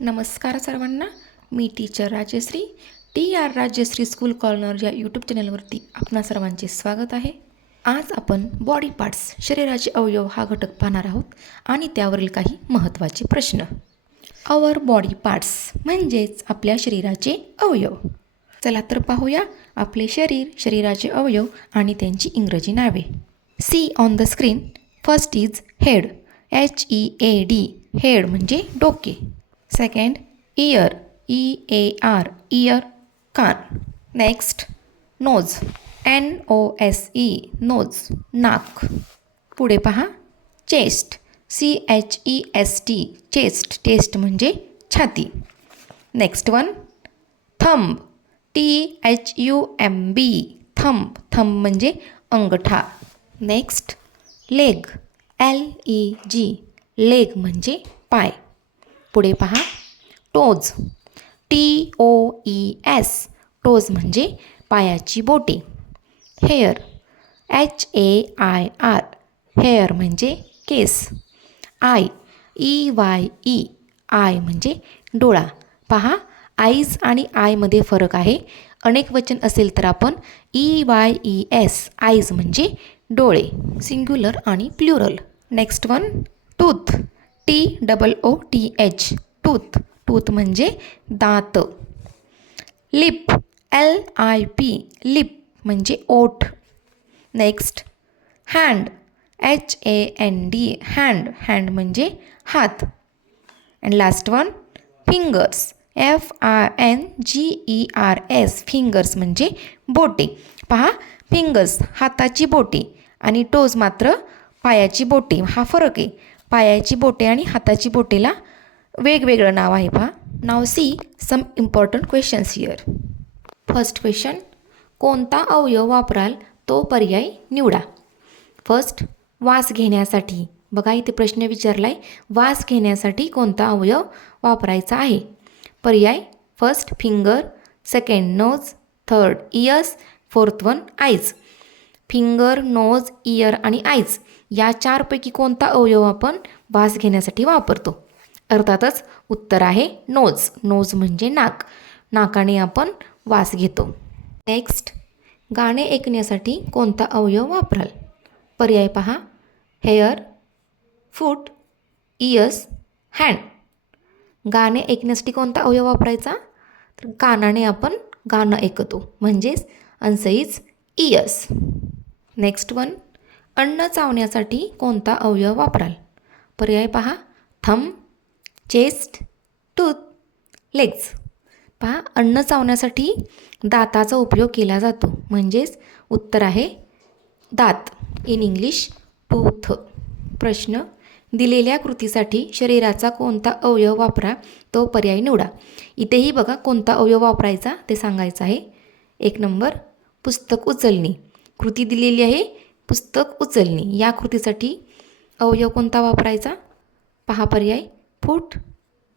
नमस्कार सर्वांना. मी teacher Rajshri. TR Rajshri school corner या यूट्यूब चॅनलवरती आपणा सर्वांचे स्वागत आहे. आज आपण बॉडी पार्ट्स शरीराचे अवयव हा घटक पाहणार आहोत आणि त्यावरील काही महत्त्वाचे प्रश्न. आवर बॉडी पार्ट्स म्हणजेच आपल्या शरीराचे अवयव. चला तर पाहूया आपले शरीराचे अवयव आणि त्यांची इंग्रजी नावे. See on the screen. First is head. HEAD. Head म्हणजे डोके. Second ear. EAR. इयर कान. Next nose. NOSE. नोज नाक. पुढे पहा चेस्ट. CHEST. चेस्ट. टेस्ट म्हणजे छाती. Next one thumb. THUMB. Thumb. Thumb म्हणजे अंगठा. Next leg. LEG. लेग म्हणजे पाय. पुढे पहा टोज. TOES. टोज म्हणजे पायाची बोटे. हेअर. HAIR. हेअर म्हणजे केस. आय. EYE. आय म्हणजे डोळा. पहा आईज आणि आयमध्ये फरक आहे. अनेक वचन असेल तर आपण EYES. आईज म्हणजे डोळे. सिंग्युलर आणि plural. Next one tooth. TOOTH. Tooth. Tooth म्हणजे दात. लिप. LIP. लिप म्हणजे ओठ. Next hand. HAND. Hand. Hand म्हणजे हात. And last one fingers. FINGERS. Fingers म्हणजे बोटे. पहा फिंगर्स हाताची बोटे आणि टोज मात्र पायाची बोटे. हा फरक आहे. पायाची बोटे आणि हाताची बोटेला वेगवेगळं नाव आहे. पहा. नाव see some important questions here. First question. कोणता अवयव वापराल तो पर्याय निवडा. फर्स्ट वास घेण्यासाठी. बघा इथे प्रश्न विचारलाय वास घेण्यासाठी कोणता अवयव वापरायचा आहे. पर्याय first finger, second nose, third ears, fourth one eyes. Finger, nose, ear आणि आईज या चारपैकी कोणता अवयव आपण वास घेण्यासाठी वापरतो. अर्थातच उत्तर आहे नोज. नोज म्हणजे नाक. नाकाने आपण वास घेतो. नेक्स्ट गाणे ऐकण्यासाठी कोणता अवयव वापराल. पर्याय पहा हेअर, फूट, इयर्स, हँड. गाणे ऐकण्यासाठी कोणता अवयव वापरायचा तर कानाने आपण गाणं ऐकतो म्हणजेच answer is years. Next one अन्न चावण्यासाठी कोणता अवयव वापराल. पर्याय पहा थंब, चेस्ट, टूथ, लेग्स. पहा अन्न चावण्यासाठी दाताचा उपयोग केला जातो म्हणजेच उत्तर आहे दात. In English tooth. प्रश्न दिलेल्या कृतीसाठी शरीराचा कोणता अवयव वापरा तो पर्याय निवडा. इथेही बघा कोणता अवयव वापरायचा ते सांगायचं आहे. 1 नंबर पुस्तक उचलणे. कृती दिलेली आहे पुस्तक उचलणे. या कृतीसाठी अवयव कोणता वापरायचा. पहा पर्याय फूट,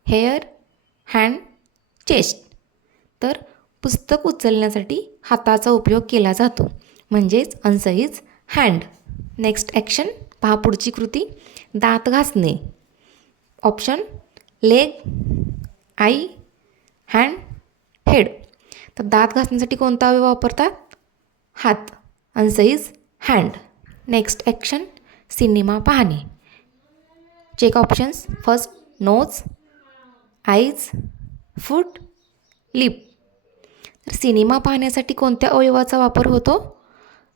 हेअर, हँड, चेस्ट. तर पुस्तक उचलण्यासाठी हाताचा उपयोग केला जातो म्हणजेच answer is hand. Next action पहा पुढची कृती दात घासणे. Option leg, eye, hand, head. तर दात घासण्यासाठी कोणता अवयव वापरतात हात. Answer is hand. Next action सिनेमा पाहणे. Check options first nose, eyes, foot, lip. तर सिनेमा पाहण्यासाठी कोणत्या अवयवाचा वापर होतो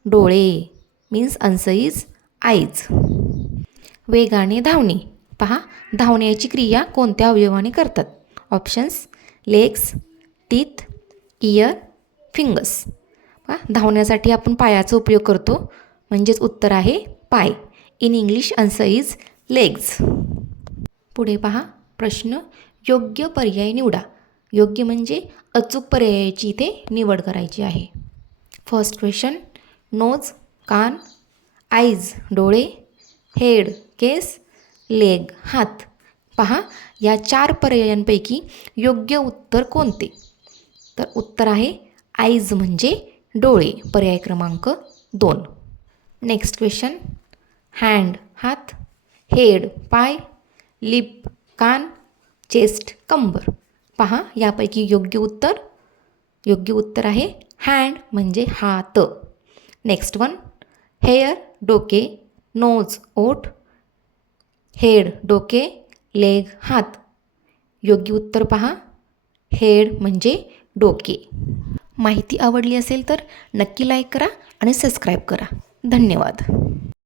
डोळे. Means answer is eyes. वेगाने धावणे. पहा धावण्याची क्रिया कोणत्या अवयवाने करतात. Options legs, teeth, ear, fingers. पहा धावण्यासाठी आपण पायाचा उपयोग करतो म्हणजेच उत्तर आहे पाय. In English answer is legs. पुढे पहा प्रश्न योग्य पर्याय निवडा. योग्य म्हणजे अचूक पर्यायाची इथे निवड करायची आहे. फर्स्ट क्वेश्चन नोज कान, आईज डोळे, हेड केस, लेग हात. पहा या 4 पर्यायांपैकी योग्य उत्तर कोणते तर उत्तर आहे आईज म्हणजे डोळे. पर्याय क्रमांक 2. नेक्स्ट क्वेश्चन हँड हात, हेड पाय, लिप कान, चेस्ट कंबर. पहा यापैकी योग्य उत्तर आहे हँड म्हणजे हात. नेक्स्ट वन, हेअर डोके, नोज ओठ, हेड डोके, लेग हात. योग्य उत्तर पहा हेड म्हणजे डोके. माहिती आवडली असेल तर नक्की लाईक करा आणि सबस्क्राईब करा. धन्यवाद.